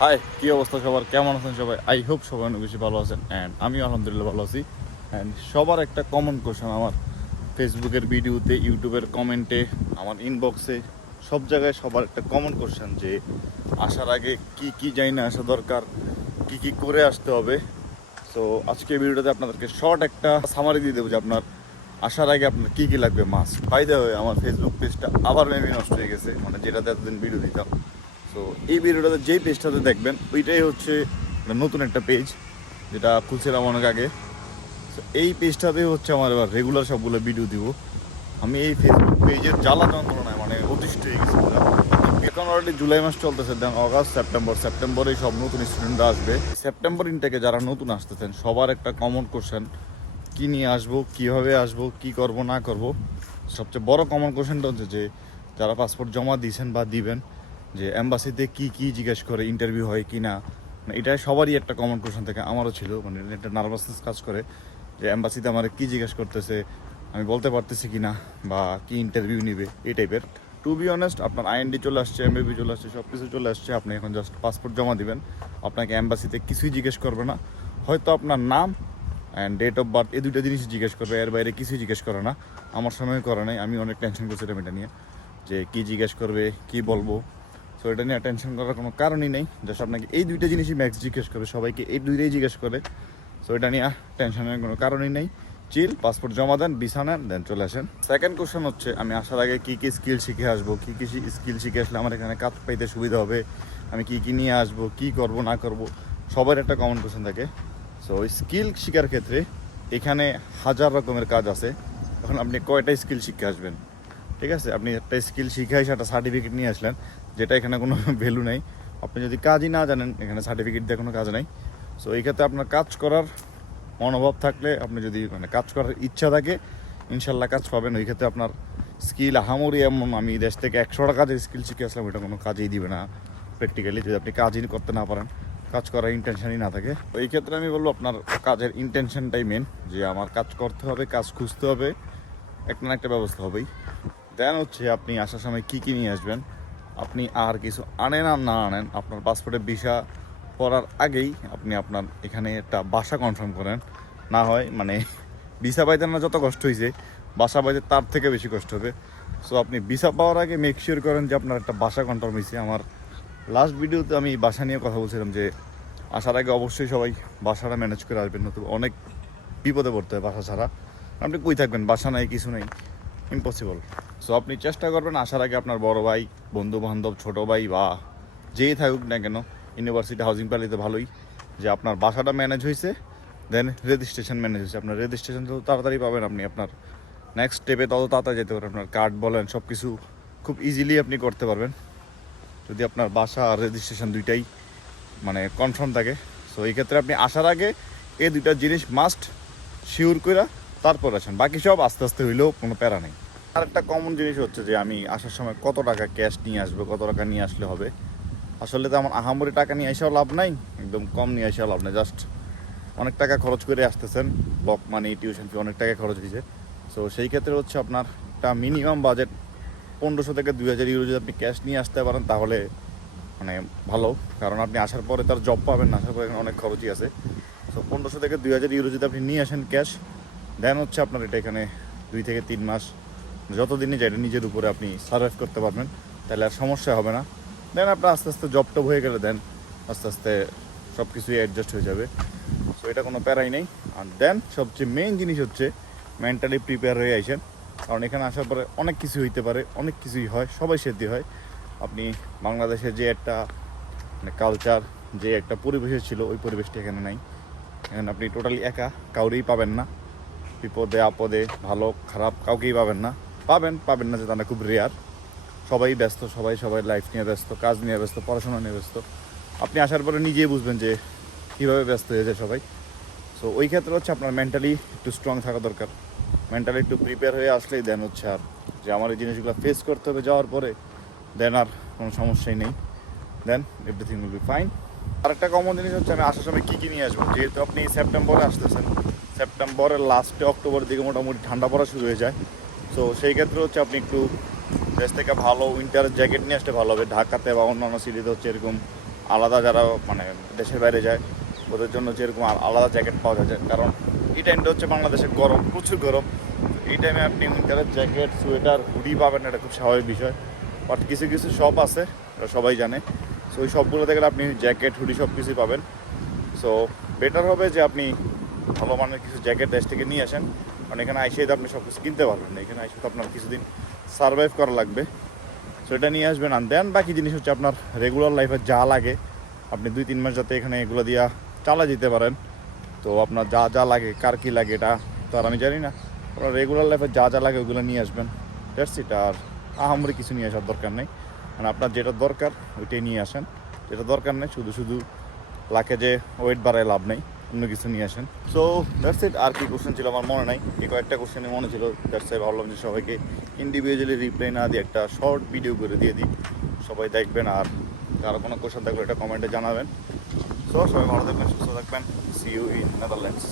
High কি অবস্থা সবার? কেমন আছেন সবাই? আই হোপ সবাই অনেক বেশি ভালো আছেন অ্যান্ড আমি আলহামদুলিল্লাহ ভালো আছি অ্যান্ড সবার একটা কমন কোশ্চেন আমার ফেসবুকের ভিডিওতে ইউটিউবের কমেন্টে আমার ইনবক্সে সব জায়গায় সবার একটা কমন কোশ্চেন যে আসার আগে কি কি জানি না আসা দরকার, কি কি করে আসতে হবে। সো আজকে ভিডিওটাতে আপনাদেরকে শর্ট একটা সামারি দিয়ে দেবো যে আপনার আসার আগে আপনার কি কি লাগবে? মাস ফায়দা হয়ে আমার ফেসবুক পেজটা আবার মেবি নষ্ট হয়ে গেছে মানে যেটাতে এতদিন ভিডিও দিতাম। তো এই ভিডিওটাতে যেই পেজটাতে দেখবেন, ওইটাই হচ্ছে নতুন একটা পেজ যেটা খুলছিলাম অনেক আগে। তো এই পেজটাতে হচ্ছে আমার এবার রেগুলার সবগুলো ভিডিও দিব। আমি এই ফেসবুক পেজের জ্বালা যন্ত্রণায় মানে অতিষ্ঠ হয়ে গেছি এখন অলরেডি জুলাই মাস চলতেছে দেন অগাস্ট সেপ্টেম্বর সেপ্টেম্বরে সব নতুন স্টুডেন্টরা আসবে। সেপ্টেম্বর ইনটেকে যারা নতুন আসতেছেন, সবার একটা কমন কোশ্চেন কী নিয়ে আসব, কীভাবে আসব, কি করব, না করব? সবচেয়ে বড় কমন কোশ্চেনটা হচ্ছে যে, যারা পাসপোর্ট জমা দিয়েছেন বা দিবেন যে অ্যাম্বাসিতে কি কি জিজ্ঞেস করে ইন্টারভিউ হয় কি না? মানে এটা সবারই একটা কমন কোশ্চেন থেকে, আমারও ছিল মানে একটা নার্ভাসনেস কাজ করে যে অ্যাম্বাসিতে আমার কি জিজ্ঞেস করতেছে, আমি বলতে পারতেছি কি না, বা কি ইন্টারভিউ নিবে, এই টাইপের টু বি অনেস্ট আপনার আইএনডি চলে আসছে এমবিবি চলে আসছে সব কিছু চলে আসছে, আপনি এখন জাস্ট পাসপোর্ট জমা দিবেন, আপনাকে অ্যাম্বাসিতে কিছুই জিজ্ঞেস করবে না। হয়তো আপনার নাম অ্যান্ড ডেট অফ বার্থ এই দুটো জিনিস জিজ্ঞেস করবে, এর বাইরে কিছুই জিজ্ঞেস করে না। আমার সময় করে নাই, আমি অনেক টেনশন করছিলাম এটা নিয়ে, যে কি জিজ্ঞেস করবে, কি বলব। সো এটা নিয়ে টেনশন করার কোনো কারণই নেই। জাস্ট আপনাকে এই দুইটা জিনিসই ম্যাক্স জিজ্ঞেস করে সবাইকে এই দুইটাই জিজ্ঞেস করে। সো এটা নিয়ে টেনশনের কোনো কারণই নেই। চিল পাসপোর্ট জমা দেন ভিসা নেন দেন চলে আসেন। সেকেন্ড কোশ্চেন হচ্ছে, আমি আসার আগে কী কী স্কিল শিখে আসব, কী কী স্কিল শিখে আসলে আমার এখানে কাজ পাইতে সুবিধা হবে, আমি কী কী নিয়ে আসব, কী করব, না করব, সবার একটা কমন কোশ্চেন থাকে। সো স্কিল শেখার ক্ষেত্রে এখানে হাজার রকমের কাজ আছে। এখন আপনি কয়টা স্কিল শিখে আসবেন? ঠিক আছে? আপনি একটা স্কিল শিখে এসে একটা সার্টিফিকেট নিয়ে আসলেন, যেটা এখানে কোনো ভ্যালু নেই। আপনি যদি কাজই না জানেন, এখানে সার্টিফিকেট দিয়ে কোনো কাজ নেই। সো এই ক্ষেত্রে আপনার কাজ করার মনোভাব থাকলে, আপনি যদি মানে কাজ করার ইচ্ছা থাকে, ইনশাল্লাহ কাজ পাবেন। ওই ক্ষেত্রে আপনার স্কিল আহামরি এমন, আমি দেশ থেকে একশোটা কাজের স্কিল শিখে আসলাম, ওইটা কোনো কাজেই দিবে না। প্র্যাকটিক্যালি যদি আপনি কাজই করতে না পারেন, কাজ করার ইন্টেনশনই না থাকে। তো এই ক্ষেত্রে আমি বলব, আপনার কাজের ইন্টেনশনটাই মেন যে আমার কাজ করতে হবে, কাজ খুঁজতে হবে, একটা না একটা ব্যবস্থা হবেই। দেন হচ্ছে আপনি আসার সময় কী কী নিয়ে আসবেন? আপনি আর কিছু আনেন আর না আনেন, আপনার পাসপোর্টে ভিসা করার আগেই আপনি আপনার এখানে একটা বাসা কনফার্ম করেন। না হয় মানে ভিসা পাইতে না যত কষ্ট হয়েছে বাসা পাইতে তার থেকে বেশি কষ্ট হবে। সো আপনি ভিসা পাওয়ার আগে মেক শিওর করেন যে আপনার একটা বাসা কনফার্ম হয়েছে আমার লাস্ট ভিডিওতে আমি বাসা নিয়ে কথা বলছিলাম যে আসার আগে অবশ্যই সবাই বাসাটা ম্যানেজ করে আসবেন নতুন অনেক বিপদে পড়তে হয় বাসা ছাড়া। আপনি কই থাকবেন? বাসা নাই, কিছু নেই। ইম্পসিবল সো আপনি চেষ্টা করবেন আসার আগে আপনার বড় ভাই বন্ধু বান্ধব ছোটো ভাই বা যেই থাকুক না কেন ইউনিভার্সিটি হাউজিং প্যালিতে ভালোই যে আপনার বাসাটা ম্যানেজ হয়েছে দেন রেজিস্ট্রেশন ম্যানেজ হয়েছে আপনার রেজিস্ট্রেশন তো তাড়াতাড়ি পাবেন আপনি, আপনার নেক্সট স্টেপে তত তাড়াতাড়ি যেতে পারেন আপনার কার্ড বলেন সব কিছু খুব ইজিলি আপনি করতে পারবেন। যদি আপনার বাসা আর রেজিস্ট্রেশন দুইটাই মানে কনফার্ম থাকে। সো এই ক্ষেত্রে আপনি আসার আগে এই দুইটা জিনিস মাস্ট শিওর করে তারপর আসেন। বাকি সব আস্তে আস্তে হইলেও কোনো প্যারা নেই। আর একটা কমন জিনিস হচ্ছে যে আমি আসার সময় কত টাকা ক্যাশ নিয়ে আসব, কত টাকা নিয়ে আসলে হবে? আসলে তো আমার আহামরি টাকা নিয়ে আসাও লাভ নাই, একদম কম নিয়ে আসাও লাভ নাই। জাস্ট অনেক টাকা খরচ করে আসতেছেন ব্লক মানি টিউশন ফি অনেক টাকা খরচ হয়েছে সো সেই ক্ষেত্রে হচ্ছে আপনার একটা মিনিমাম বাজেট পনেরোশো থেকে দুই হাজার ইউরো যদি আপনি ক্যাশ নিয়ে আসতে পারেন, তাহলে মানে ভালো। কারণ আপনি আসার পরে তার জব পাবেন না, আসার পরে অনেক খরচই আছে। সো পনেরোশো থেকে দুই হাজার ইউরো যদি আপনি নিয়ে আসেন ক্যাশ দেন হচ্ছে আপনার এটা এখানে দুই থেকে তিন মাস। যতদিনই যায় এটা নিজের উপরে আপনি সার্ভাইভ করতে পারবেন, তাহলে আর সমস্যা হবে না। দেন আপনার আস্তে আস্তে জব টব হয়ে গেলে দেন আস্তে আস্তে সব কিছুই অ্যাডজাস্ট হয়ে যাবে। সো এটা কোনো প্যারাই নেই। আর দেন সবচেয়ে মেইন জিনিস হচ্ছে মেন্টালি প্রিপেয়ার হয়ে আইসেন। কারণ এখানে আসার পরে অনেক কিছু হইতে পারে, অনেক কিছুই হয়, সবাই সেদ্ধি হয়। আপনি বাংলাদেশে যে একটা মানে কালচার যে একটা পরিবেশে ছিল, ওই পরিবেশটা এখানে নাই। এখানে আপনি টোটালি একা, কাউরেই পাবেন না। বিপদে, আপদে, ভালো, খারাপ, কাউকেই পাবেন না। পাবেন পাবেন না যে তা না খুব রেয়ার সবাই ব্যস্ত, সবাই সবাই লাইফ নিয়ে ব্যস্ত, কাজ নিয়ে ব্যস্ত, পড়াশোনা নিয়ে ব্যস্ত। আপনি আসার পরে নিজেই বুঝবেন যে কীভাবে ব্যস্ত হয়ে যায় সবাই। সো ওই ক্ষেত্রে হচ্ছে আপনার মেন্টালি একটু স্ট্রং থাকা দরকার। মেন্টালি একটু প্রিপেয়ার হয়ে আসলেই দেন হচ্ছে আর যে আমার এই জিনিসগুলো ফেস করতে হবে যাওয়ার পরে দেন আর কোনো সমস্যাই নেই। Then everything will be fine আরেকটা কমন জিনিস হচ্ছে আমি আসার সময় কী কী নিয়ে আসব? যেহেতু আপনি সেপ্টেম্বরে আসতেছেন সেপ্টেম্বরের লাস্টে অক্টোবরের দিকে মোটামুটি ঠান্ডা পড়া শুরু হয়ে যায়। সো সেই ক্ষেত্রে হচ্ছে আপনি একটু দেশ থেকে ভালো উইন্টার জ্যাকেট নিয়ে আসতে ভালো হবে। ঢাকাতে বা অন্যান্য সিটিতে হচ্ছে এরকম আলাদা যারা মানে দেশের বাইরে যায়, ওদের জন্য যেরকম আ- আলাদা জ্যাকেট পাওয়া যায়। কারণ এই টাইমটা হচ্ছে বাংলাদেশে গরম, প্রচুর গরম। এই টাইমে আপনি উইন্টারের জ্যাকেট সোয়েটার হুডি পাবেন, এটা খুব স্বাভাবিক বিষয়। বাট কিছু কিছু শপ আছে সবাই জানে। সো ওই সবগুলোতে গেলে আপনি জ্যাকেট হুডি সব কিছুই পাবেন। সো বেটার হবে যে আপনি ভালো মানের কিছু জ্যাকেট দেশ থেকে নিয়ে আসেন। কারণ এখানে আইসে তো আপনি সব কিছু কিনতে পারবেন না। এখানে আইসে তো আপনার কিছুদিন সার্ভাইভ করা লাগবে। সো এটা নিয়ে আসবেন আর দেন বাকি জিনিস হচ্ছে আপনার রেগুলার লাইফে যা লাগে, আপনি দুই, তিন মাস যাতে এখানে এগুলো দিয়া চালা যেতে পারেন। তো আপনার যা যা লাগে, কার কী লাগে এটা তো আর আমি জানি না। আপনার রেগুলার লাইফে যা যা লাগে ওগুলো নিয়ে আসবেন। দ্যাটস ইট আর আহামরি কিছু নিয়ে আসার দরকার নেই। মানে আপনার যেটা দরকার, ওইটাই নিয়ে আসেন। যেটা দরকার নেই, শুধু শুধু লাখে যে ওয়েট বাড়ায় লাভ নেই। অন্য কিছু নিয়ে আসেন। সো দ্যাটস ইট আর কি কোশ্চেন ছিল আমার মনে নাই। এই কয়েকটা কোশ্চেনই মনে ছিল দ্যাটস আই ভাবলাম যে সবাইকে ইন্ডিভিজুয়ালি রিপ্লাই না দিয়ে একটা শর্ট ভিডিও করে দিয়ে দিই। সবাই দেখবেন আর কারও কোনো কোশ্চেন থাকলে এটা কমেন্টে জানাবেন। সো সবাই ভালো থাকবেন, সুস্থ থাকবেন। C you in Netherlands